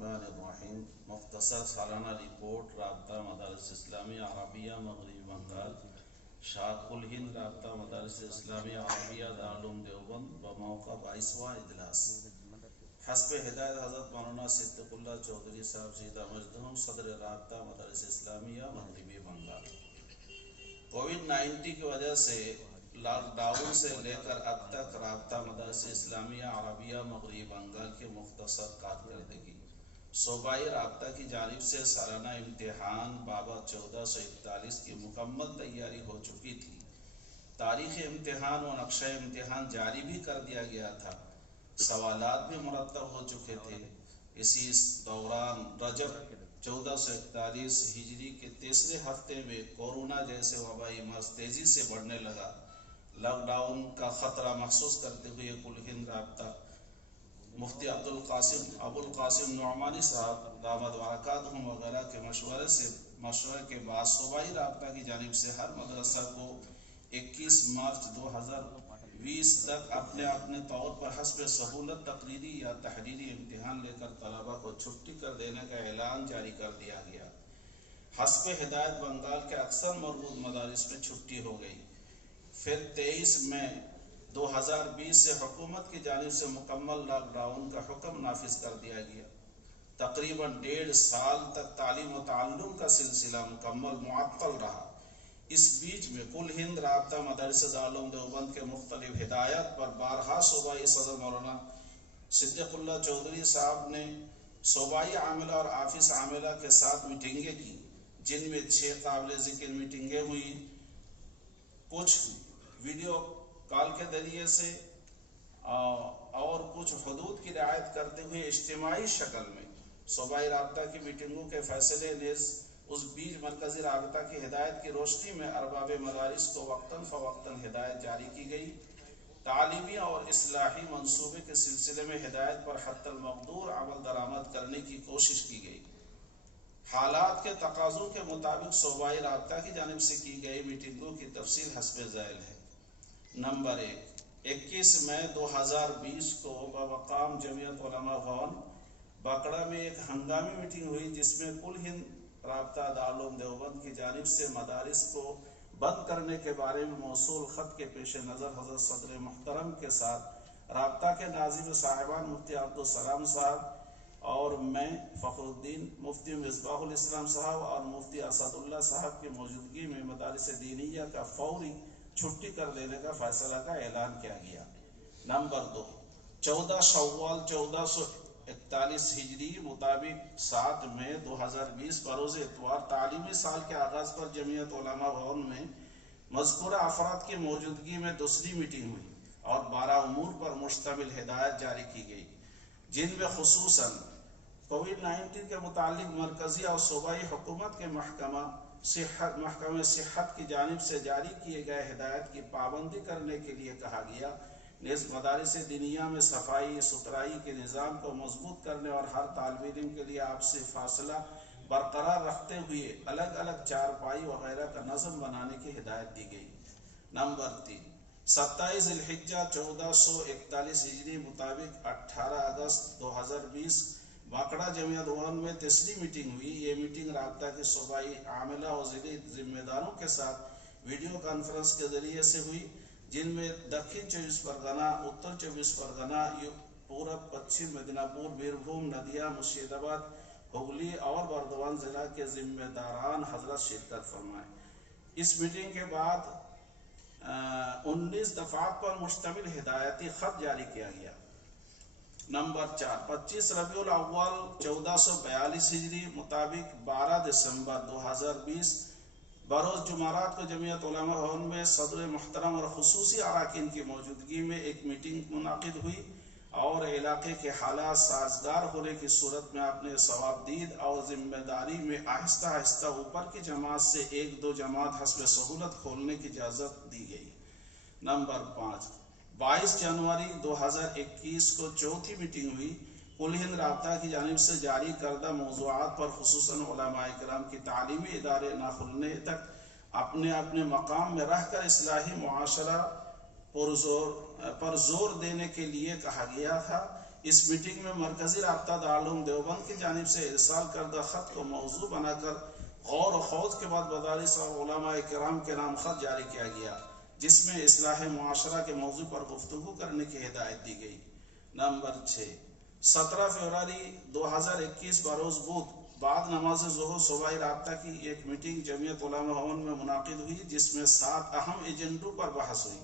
الرحمن الرحیم مختصر سالانہ رپورٹ رابطہ مدارس اسلامیہ عربیہ مغربی بنگال شاہ کل ہند رابطہ مدارس اسلامیہ عربیہ دارالعلوم دیوبند بموقع 22واں اجلاس حسب ہدایت حضرت مولانا صدیق اللہ چودھری صاحب سیدہ مجدہم صدر رابطہ مدارس اسلامیہ مغربی بنگال۔ کووڈ-19 کی وجہ سے لاک ڈاؤن سے لے کر اب تک رابطہ مدارس اسلامیہ عربیہ مغربی بنگال کی مختصر کارکردگی۔ صوبائی رابطہ کی جانب سے سالانہ امتحان بابت 1441 کی مکمل تیاری ہو چکی تھی۔ تاریخ امتحان و نقشہ امتحان جاری بھی کر دیا گیا تھا، سوالات بھی مرتب ہو چکے تھے۔ اسی دوران رجب 1441 ہجری کے تیسرے ہفتے میں کورونا جیسے وبائی مرض تیزی سے بڑھنے لگا۔ لاک ڈاؤن کا خطرہ محسوس کرتے ہوئے کل ہند رابطہ مفتی ابو القاسم نعمانی صاحب دامت برکاتہم وغیرہ کے مشورے کے بعد صوبائی رابطہ کی جانب سے ہر مدرسہ کو 21 مارچ 2020 تک اپنے طور پر حسب سہولت تقریری یا تحریری امتحان لے کر طلبہ کو چھٹی کر دینے کا اعلان جاری کر دیا گیا۔ حسب ہدایت بنگال کے اکثر مربوط مدارس میں چھٹی ہو گئی۔ پھر 23 مئی 2020 سے حکومت کی جانب سے مکمل لاک ڈاؤن کا حکم نافذ کر دیا گیا۔ تقریباً 1.5 سال تک تعلیم و تعلم کا سلسلہ مکمل معطل رہا۔ اس بیچ میں کل ہند رابطہ مدارس دارالعلوم دیوبند کے مختلف ہدایات پر بارہا صوبائی صدر مولانا صدیق اللہ چودھری صاحب نے صوبائی عاملہ اور آفس عاملہ کے ساتھ میٹنگیں کی، جن میں 6 قابل ذکر میٹنگیں ہوئی۔ کچھ ویڈیو کال کے ذریعے سے اور کچھ حدود کی رعایت کرتے ہوئے اجتماعی شکل میں صوبائی رابطہ کی میٹنگوں کے فیصلے نیز اس بیچ مرکزی رابطہ کی ہدایت کی روشنی میں ارباب مدارس کو وقتاً فوقتاً ہدایت جاری کی گئی۔ تعلیمی اور اصلاحی منصوبے کے سلسلے میں ہدایت پر حتی المقدور عمل درآمد کرنے کی کوشش کی گئی۔ حالات کے تقاضوں کے مطابق صوبائی رابطہ کی جانب سے کی گئی میٹنگوں کی تفصیل حسب ذیل ہے۔ نمبر 1، 21 مئی 2020 کو بمقام جمعیت علماء بھون باکڑا میں ایک ہنگامی میٹنگ ہوئی، جس میں کل ہند رابطہ دارالعلوم دیوبند کی جانب سے مدارس کو بند کرنے کے بارے میں موصول خط کے پیش نظر حضرت صدر محترم کے ساتھ رابطہ کے ناظم صاحبان مفتی عبدالسلام صاحب اور میں فخر الدین، مفتی مصباح الاسلام صاحب اور مفتی اسد اللہ صاحب کی موجودگی میں مدارس دینیہ کا فوری چھٹی کر دینے کا فیصلہ کا اعلان کیا گیا۔ نمبر 2، 14 شوال 1441 ہجری مطابق 7 مئی 2020 بروز اتوار تعلیمی سال کے آغاز پر جمعیت علماء بھون میں مذکورہ افراد کی موجودگی میں دوسری میٹنگ ہوئی اور 12 امور پر مشتمل ہدایت جاری کی گئی، جن میں خصوصاً کووڈ-19 کے متعلق مرکزی اور صوبائی حکومت کے محکمہ صحت کی جانب سے جاری کیے گئے ہدایت کی پابندی کرنے کے لیے کہا گیا۔ نیز مدارس دینیہ میں صفائی ستھرائی کے نظام کو مضبوط کرنے اور ہر طالب علم کے لیے آپسی فاصلہ برقرار رکھتے ہوئے الگ الگ چارپائی وغیرہ کا نظم بنانے کی ہدایت دی گئی۔ نمبر 3، 27 ذی الحجہ 1441 ہجری مطابق 18 اگست 2020 باکڑا جمعیت بھون میں تیسری میٹنگ ہوئی۔ یہ میٹنگ رابطہ کے صوبائی عاملہ اور ضلعی ذمہ داروں کے ساتھ ویڈیو کانفرنس کے ذریعے سے ہوئی، جن میں دکن 24 پرگنہ، اتر 24 پرگنہ، پورب، پچھم مدناپور، بیربھوم، ندیا، مرشید آباد، ہگلی اور بردوان ضلع کے ذمہ داران حضرات شرکت فرمائے۔ اس میٹنگ کے بعد 19 دفعات پر مشتمل ہدایتی خط جاری کیا گیا۔ نمبر 4، 25 ربیع الاول 1442 ہجری مطابق 12 دسمبر 2020 بروز جمعرات کو جمعیت علماء بھون میں صدر محترم اور خصوصی اراکین کی موجودگی میں ایک میٹنگ منعقد ہوئی اور علاقے کے حالات سازگار ہونے کی صورت میں اپنے ثوابدید اور ذمہ داری میں آہستہ آہستہ اوپر کی جماعت سے 1-2 جماعت حسب سہولت کھولنے کی اجازت دی گئی۔ نمبر 5، 22 جنوری 2021 کو چوتھی میٹنگ ہوئی۔ کل ہند رابطہ کی جانب سے جاری کردہ موضوعات پر خصوصاً علماء کرام کی تعلیمی ادارے نہ کھلنے تک اپنے اپنے مقام میں رہ کر اصلاحی معاشرہ پر زور دینے کے لیے کہا گیا تھا۔ اس میٹنگ میں مرکزی رابطہ دارالعلوم دیوبند کی جانب سے ارسال کردہ خط کو موضوع بنا کر غور و خوض کے بعد مدارس اور علماء کرام کے نام خط جاری کیا گیا، جس میں اصلاح معاشرہ کے موضوع پر گفتگو کرنے کی ہدایت دی گئی۔ نمبر 6، 17 فروری 2021 بروز بدھ بعد نماز ظہر صوبائی رابطہ کی ایک میٹنگ جمعیت علماء بھون میں منعقد ہوئی، جس میں 7 اہم ایجنڈوں پر بحث ہوئی۔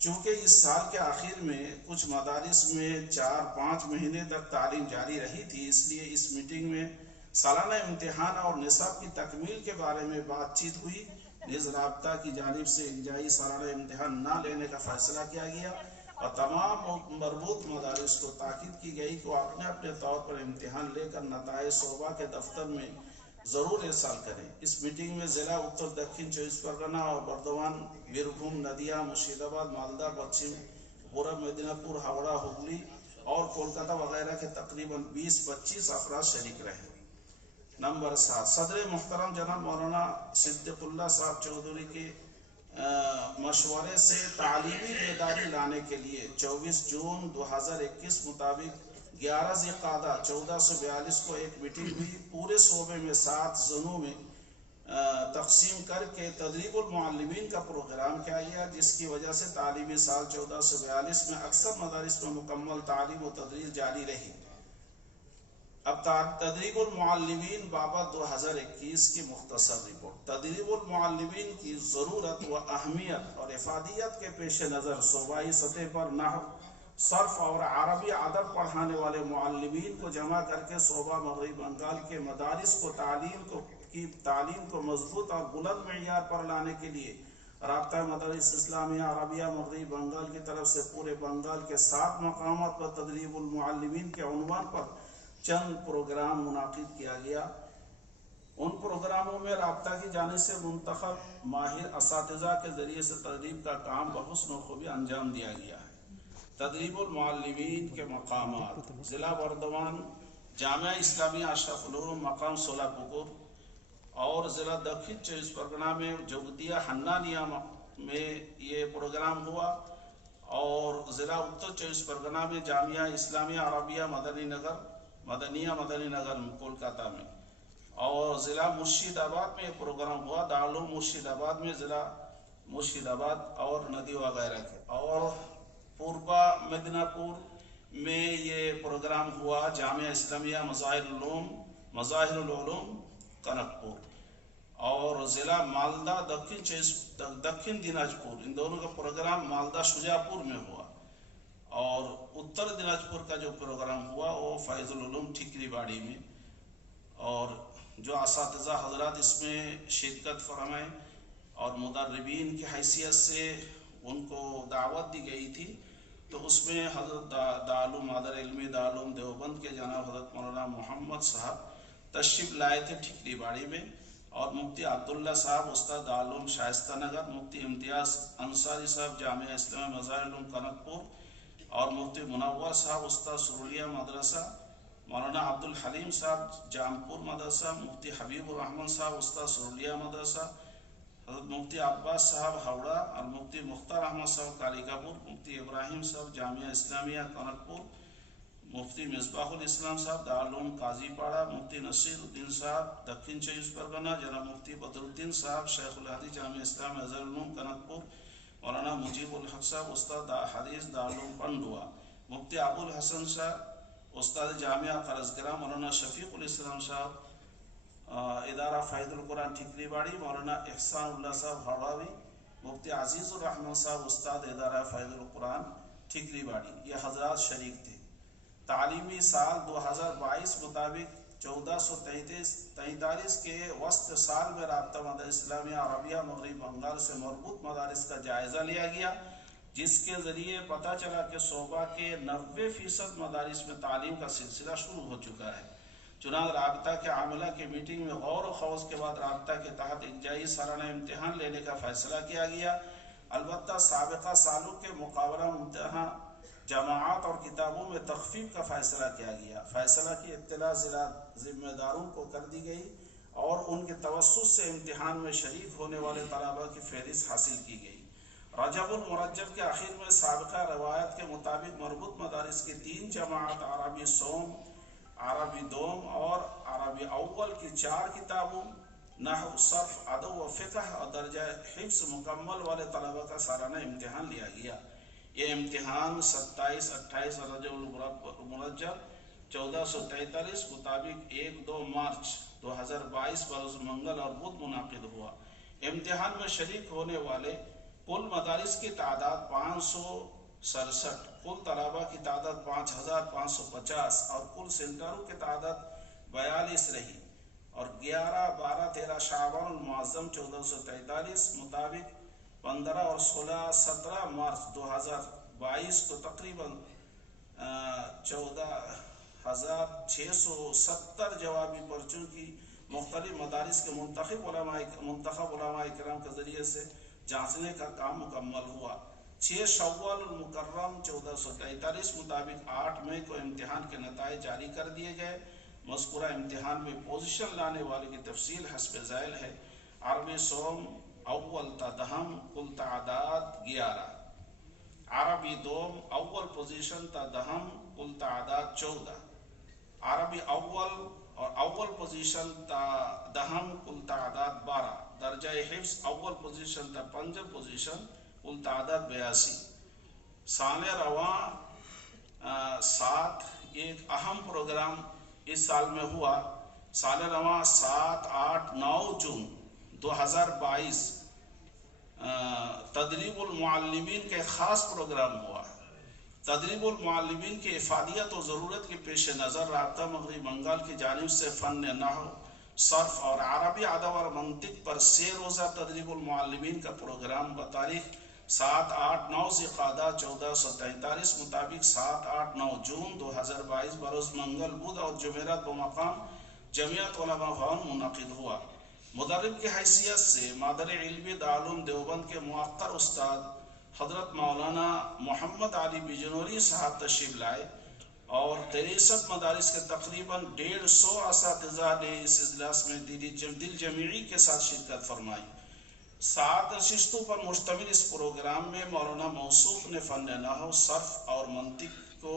چونکہ اس سال کے آخر میں کچھ مدارس میں 4-5 مہینے تک تعلیم جاری رہی تھی، اس لیے اس میٹنگ میں سالانہ امتحان اور نصاب کی تکمیل کے بارے میں بات چیت ہوئی۔ نیز رابطہ کی جانب سے الجائی سالانہ امتحان نہ لینے کا فیصلہ کیا گیا اور تمام مربوط مدارس کو تاکید کی گئی کہ وہ اپنے اپنے طور پر امتحان لے کر نتائج صوبہ کے دفتر میں ضرور ارسال کریں۔ اس میٹنگ میں ضلع اتر دکن 24 پرگنہ اور بردوان، بیربھوم، ندیا، مرشید آباد، مالدہ، پچھم پورب، میدنی پور، ہاوڑہ، ہگلی اور کولکاتہ وغیرہ کے تقریباً 20-25 افراد شریک رہے۔ نمبر 7، صدر محترم جناب مولانا صدیق اللہ صاحب چودھری کے مشورے سے تعلیمی بیداری لانے کے لیے 24 جون 2021 مطابق 11 ذی القعدہ 1442 کو ایک میٹنگ ہوئی۔ پورے صوبے میں 7 زونوں میں تقسیم کر کے تدریب المعلمین کا پروگرام کیا گیا، جس کی وجہ سے تعلیمی سال 1442 میں اکثر مدارس میں مکمل تعلیم و تدریس جاری رہی۔ اب تدریب المعلمین بابت 2021 کی مختصر رپورٹ۔ تدریب المعلمین کی ضرورت و اہمیت اور افادیت کے پیش نظر صوبائی سطح پر نحو، صرف اور عربی ادب پڑھانے والے معلمین کو جمع کر کے صوبہ مغربی بنگال کے مدارس کو تعلیم کو مضبوط اور بلند معیار پر لانے کے لیے رابطہ مدارس اسلامیہ عربیہ مغربی بنگال کی طرف سے پورے بنگال کے 7 مقامات پر تدریب المعلمین کے عنوان پر چند پروگرام منعقد کیا گیا۔ ان پروگراموں میں رابطہ کی جانب سے منتخب ماہر اساتذہ کے ذریعے سے تدریب کا کام بحسن و خوبی انجام دیا گیا ہے۔ تدریب المعلمین کے مقامات: ضلع بردوان جامعہ اسلامیہ اشرف العلوم مقام سولاپور اور ضلع دکن 24 پرگنہ میں جگتیہ حنانیہ میں یہ پروگرام ہوا، اور ضلع اتر 24 پرگنہ میں جامعہ اسلامیہ عربیہ مدنی نگر کولکاتہ میں، اور ضلع مرشید آباد میں یہ پروگرام ہوا، دارالعلوم مرشید آباد میں، ضلع مرشید آباد اور ندی وغیرہ کے، اور پوربا میدنی پور میں یہ پروگرام ہوا جامعہ اسلامیہ مظاہر العلوم کنکپور، اور ضلع مالدہ دکن دیناجپور، ان دونوں کا پروگرام مالدہ شجاپور میں ہوا، اور اتر دیناجپور کا جو پروگرام ہوا وہ فیض العلوم ٹھیکری باڑی میں۔ اور جو اساتذہ حضرات اس میں شرکت فرمائے اور مدربین کی حیثیت سے ان کو دعوت دی گئی تھی، تو اس میں حضرت دارالعلوم مادر علمی دارالعلوم دیوبند کے جناب حضرت مولانا محمد صاحب تشریف لائے تھے ٹھیکری باڑی میں، اور مفتی عبداللہ صاحب استاد دارالعلوم شائستہ نگر، مفتی امتیاز انصاری صاحب جامعہ اسلامیہ مظاہر العلوم کنکپور، اور مفتی منور صاحب استاد سرولیا مدرسہ، مولانا عبد الحلیم صاحب جامپور مدرسہ، مفتی حبیب الرحمن صاحب استاد سرولیا مدرسہ، حضرت مفتی عباس صاحب ہاوڑہ، اور مفتی مختار احمد صاحب کالیکاپور، مفتی ابراہیم صاحب جامعہ اسلامیہ کنکپور، مفتی مصباح الاسلام صاحب دارالعلوم قاضی پاڑہ، مفتی نصیر الدین صاحب دکن 24 پرگنہ، جناب مفتی بدر الدین صاحب شیخ الحدیث جامعہ اسلامیہ اظہر العلوم کنکپور، مولانا مجیب الحق صاحب استاد حدیث دارالعلوم پنڈوا، مفتی ابو الحسن صاحب استاد جامعہ قرضگرہ، مولانا شفیق الاسلام صاحب ادارہ فیض القرآن ٹھیکری باڑی، مولانا احسان اللہ صاحب ہاوڑاوی، مفتی عزیز الرحمن صاحب استاد ادارہ فیض القرآن ٹھیکری باڑی، یہ حضرات شریک تھے۔ تعلیمی سال 2022 مطابق 1443 کے وسط سال میں رابطہ مدارس اسلامیہ عربیہ مغربی بنگال سے مربوط مدارس کا جائزہ لیا گیا، جس کے ذریعے پتہ چلا کہ صوبہ کے 90% مدارس میں تعلیم کا سلسلہ شروع ہو چکا ہے۔ چنانچہ رابطہ کے عاملہ کی میٹنگ میں غور و خوض کے بعد رابطہ کے تحت الجائی سالانہ امتحان لینے کا فیصلہ کیا گیا۔ البتہ سابقہ سالوں کے مقابلہ امتحان جماعت اور کتابوں میں تخفیف کا فیصلہ کیا گیا۔ فیصلہ کی اطلاع ضلع ذمہ داروں کو کر دی گئی اور ان کے توسط سے امتحان میں شریک ہونے والے طلباء کی فہرست حاصل کی گئی۔ رجب المرجب کے آخر میں سابقہ روایت کے مطابق مربوط مدارس کی 3 جماعت عربی سوم، عربی دوم اور عربی اول کی 4 کتابوں نحو، صرف، ادب و فقہ اور درجہ حفظ مکمل والے طلبہ کا سالانہ امتحان لیا گیا۔ یہ امتحان 27-28 رجب المرجب 1443 مطابق 1-2 مارچ 2022 بروز منگل اور بدھ منعقد ہوا۔ امتحان میں شریک ہونے والے کل مدارس کی تعداد 567، کل طلبہ کی تعداد 5550 اور کل سینٹروں کی تعداد 42 رہی، اور 11-12-13 شعبان المعظم 1443 مطابق 15 اور 16-17 مارچ 2022 کو تقریباً 14,670 جوابی پرچوں کی مختلف مدارس کے منتخب علماء کرام کے ذریعے سے جانچنے کا کام مکمل ہوا۔ 6 شوال المکرم 1443 مطابق 8 مئی کو امتحان کے نتائج جاری کر دیے گئے۔ مذکورہ امتحان میں پوزیشن لانے والے کی تفصیل حسب ذیل ہے۔ عربی سوم اول تا دہم کل تعداد 11، عربی دوم اول پوزیشن تا دہم کل تعداد 14، عربی اول اور اول پوزیشن تا دہم کل تعداد 12، درجہ حفظ اول پوزیشن تا پنجم پوزیشن کل تعداد 82۔ سال رواں 7 ایک اہم پروگرام اس سال میں ہوا۔ سال رواں 7-8-9 جون 2022 تدریب المعلمین کے خاص پروگرام ہوا۔ تدریب المعلمین کی افادیت و ضرورت کے پیش نظر رابطہ مغربی بنگال کی جانب سے فن نحو، صرف اور عربی ادب اور منطق پر 6 روزہ تدریب المعلمین کا پروگرام بتاریخ 7-8-9 ذی-القعدہ 1443 مطابق 7-8-9 جون 2022 بروز منگل، بدھ اور جمعرات بمقام جمعیت علماء بھون منعقد ہوا۔ مدرب کی حیثیت سے مادر علمی دارالعلوم دیوبند کے موقر استاد حضرت مولانا محمد علی بجنوری صاحب تشریف لائے اور 63 مدارس کے تقریباً 150 اساتذہ نے اس اجلاس میں دل جمعی کے ساتھ شرکت فرمائی۔ 7 نشستوں پر مشتمل اس پروگرام میں مولانا موصوف نے فن نحو، صرف اور منطق کو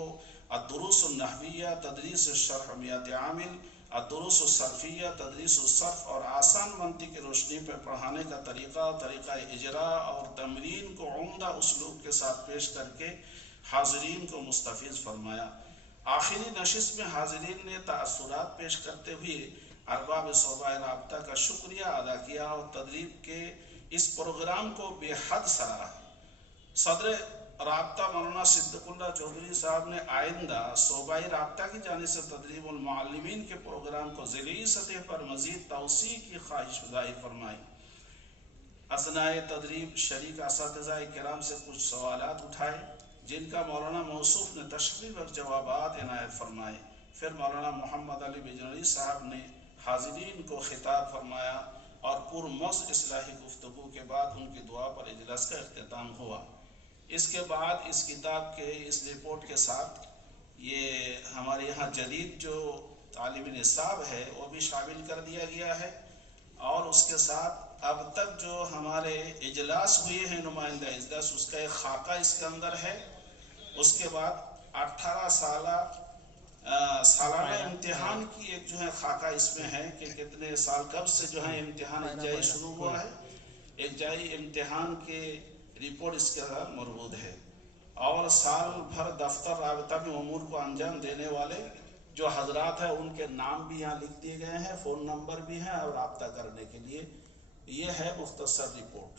الدروس النحویہ، تدریس الشرح میت عامل، الدروس الصرفیہ، تدریس الصرف اور آسان منطق کی روشنی پر پڑھانے کا طریقہ اجراء اور تمرین کو عمدہ اسلوب کے ساتھ پیش کر کے حاضرین کو مستفیض فرمایا۔ آخری نشست میں حاضرین نے تأثرات پیش کرتے ہوئے ارباب صوبہ رابطہ کا شکریہ ادا کیا اور تدریب کے اس پروگرام کو بے حد سراہا۔ صدر رابطہ مولانا صدیق اللہ چودھری صاحب نے آئندہ صوبائی رابطہ کی جانب سے تدریب المعلمین کے پروگرام کو ضلعی سطح پر مزید توسیع کی خواہش ظاہر فرمائی۔ اثناء تدریب شریک اساتذہ کرام سے کچھ سوالات اٹھائے جن کا مولانا موصوف نے تشریح اور جوابات عنایت فرمائے۔ پھر مولانا محمد علی بجنوری صاحب نے حاضرین کو خطاب فرمایا اور پرمغز اصلاحی گفتگو کے بعد ان کی دعا پر اجلاس کا اختتام ہوا۔ اس کے بعد اس کتاب کے اس رپورٹ کے ساتھ یہ ہمارے یہاں جدید جو تعلیمی نصاب ہے وہ بھی شامل کر دیا گیا ہے، اور اس کے ساتھ اب تک جو ہمارے اجلاس ہوئے ہیں نمائندہ اجلاس، اس کا ایک خاکہ اس کے اندر ہے۔ اس کے بعد 18 سالانہ امتحان کی ایک جو ہے خاکہ اس میں ہے کہ کتنے سال کب سے جو ہے امتحان اجزائی شروع ہوا ہے، اجزائی امتحان کے رپورٹ اس کے اندر موجود ہے، اور سال بھر دفتر رابطہ میں امور کو انجام دینے والے جو حضرات ہیں ان کے نام بھی یہاں لکھ دیے گئے ہیں، فون نمبر بھی ہیں اور رابطہ کرنے کے لیے۔ یہ ہے مختصر رپورٹ۔